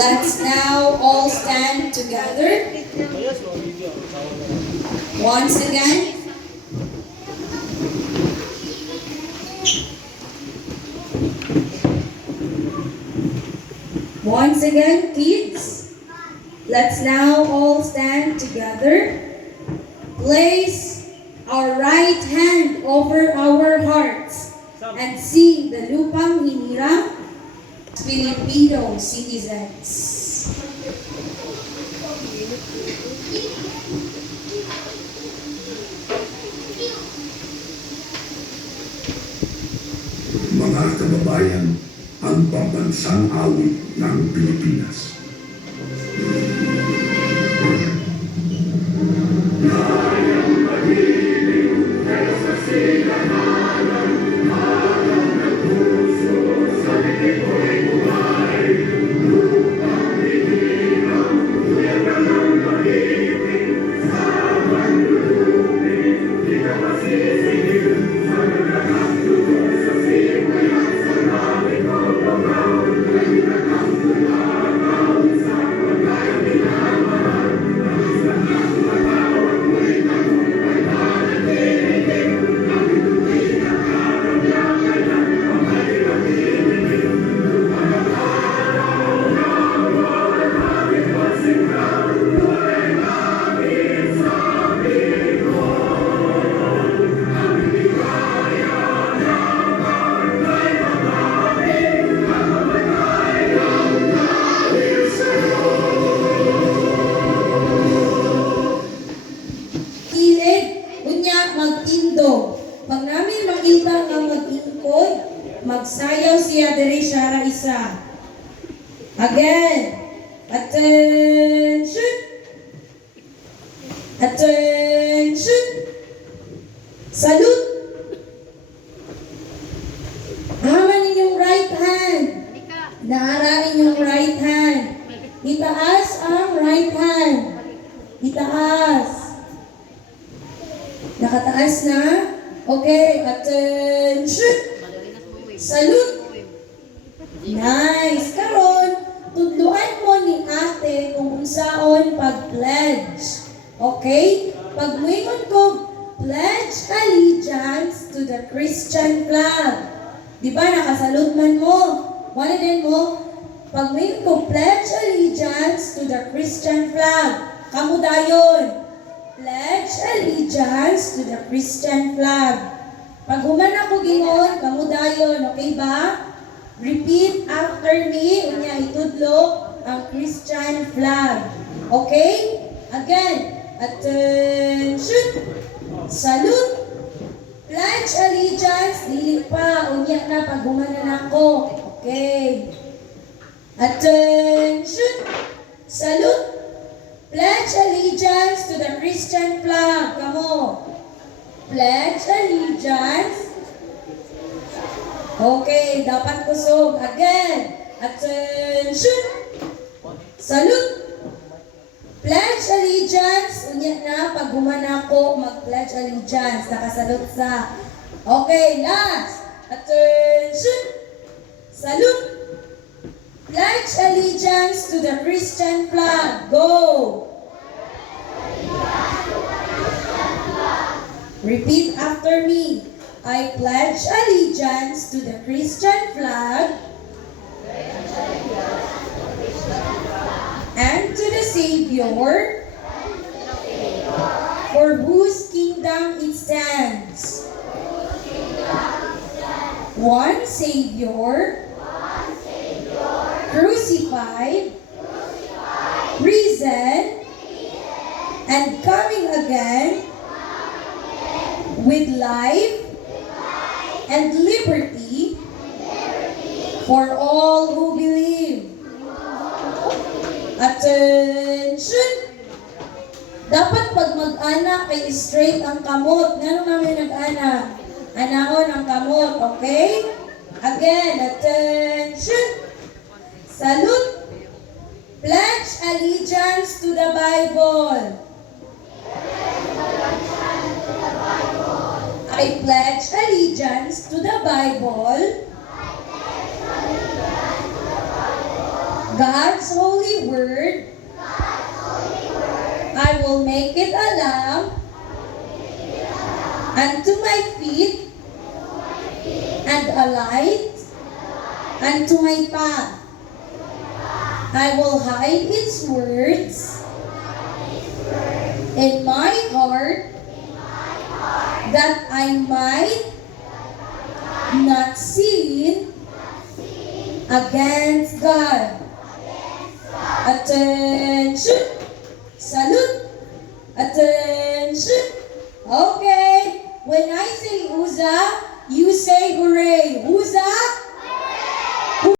Let's now all stand together. Once again. Once again, kids. Let's now all stand together. Place our right hand over our hearts and sing the Lupang Hinirang Filipino citizens. Mga kababayan, ang pambansang awit ng Pilipinas. Pag namin makita nga mag-ingkod, magsayaw siya diri siya ra isa. Again. Attention. Attention. Salute. Haman inyong right hand. Naara inyong right hand. Itaas ang right hand. Itaas. Nakataas na? Okay, attention. Salute. Nice. Karon, tudluan mo ni ate kung unsaon pag-pledge. Okay? Pagmuingon ko, pledge allegiance to the Christian flag. Di ba, nakasalute man mo? Wala din mo? Pagmuingon ko, pledge allegiance to the Christian flag. Kamu dayon. Pledge allegiance to the Christian flag. Pag human ako gingon, kamu dayon, okay ba? Repeat after me, unya itudlo ang Christian flag. Okay? Again. Attention. Salute. Pledge allegiance. Dili pa. Unya na pag humanan ako. Okay. Attention. Salute. Pledge allegiance to the Christian flag. Kamo. Pledge allegiance. Okay, dapat kusog. Again. Attention. Salute. Pledge allegiance. Unya na, pag humana ko, mag-pledge allegiance. Nakasalute sa. Okay, last. Attention. Salute. Pledge allegiance to the Christian flag. Go. Repeat after me. I pledge allegiance to the Christian flag and to the Savior for whose kingdom it stands. One Savior, crucified, risen, and coming again with life and liberty for all who believe. Attention! Dapat pag mag-ana kay straight ang kamot. Ngano namin nag-ana? Anahon ang kamot, okay? Again, attention! Salute! Pledge allegiance to the Bible. I pledge allegiance to the Bible, God's holy word. I will make it a lamp unto my feet and a light unto my path. I will hide its words in my heart, that I might not sin against God. Attention! Salute! Attention! Okay, when I say Uza, you say hooray. Uza!